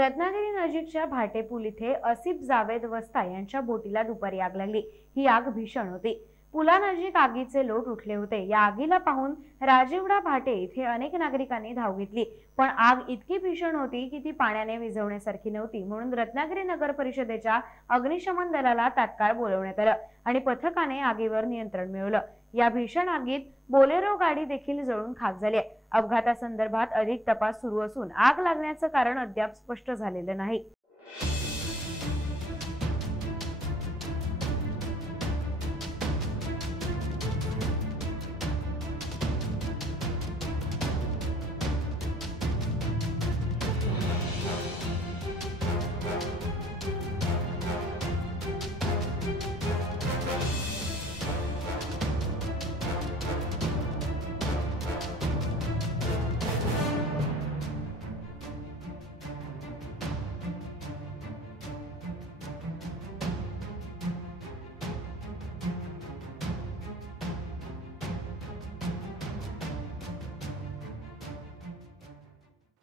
रत्नागिरी नजीकच्या भाटेपूल इथे असिफ जावेद वस्ता यांच्या बोटीला दुपारी आग लागली। ही आग भीषण होती। पुलानजीक आगीचे लोट उठले होते। या आगीला पाहून राजीवडा भाटे इथे अनेक नागरिकांनी धाव घेतली, पण आग इतकी भीषण होती की ती पाण्याने विझवण्यासारखी नव्हती। म्हणून रत्नागिरी नगर परिषदेच्या अग्निशमन दलाला तात्काळ बोलवण्यात आलं आणि पथकाने आगीवर नियंत्रण मिळवलं। या भीषण आगीत बोलेरो गाडी देखील जळून खाक झाली आहे। अपघातासंदर्भात अधिक तपास सुरू असून आग लागण्याचं कारण अद्याप स्पष्ट झालेलं नाही।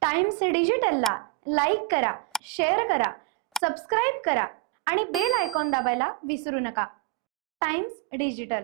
टाइम्स डिजिटलला लाईक करा, शेअर करा, सबस्क्राइब करा आणि बेल आयकॉन दाबायला विसरू नका। Times digital.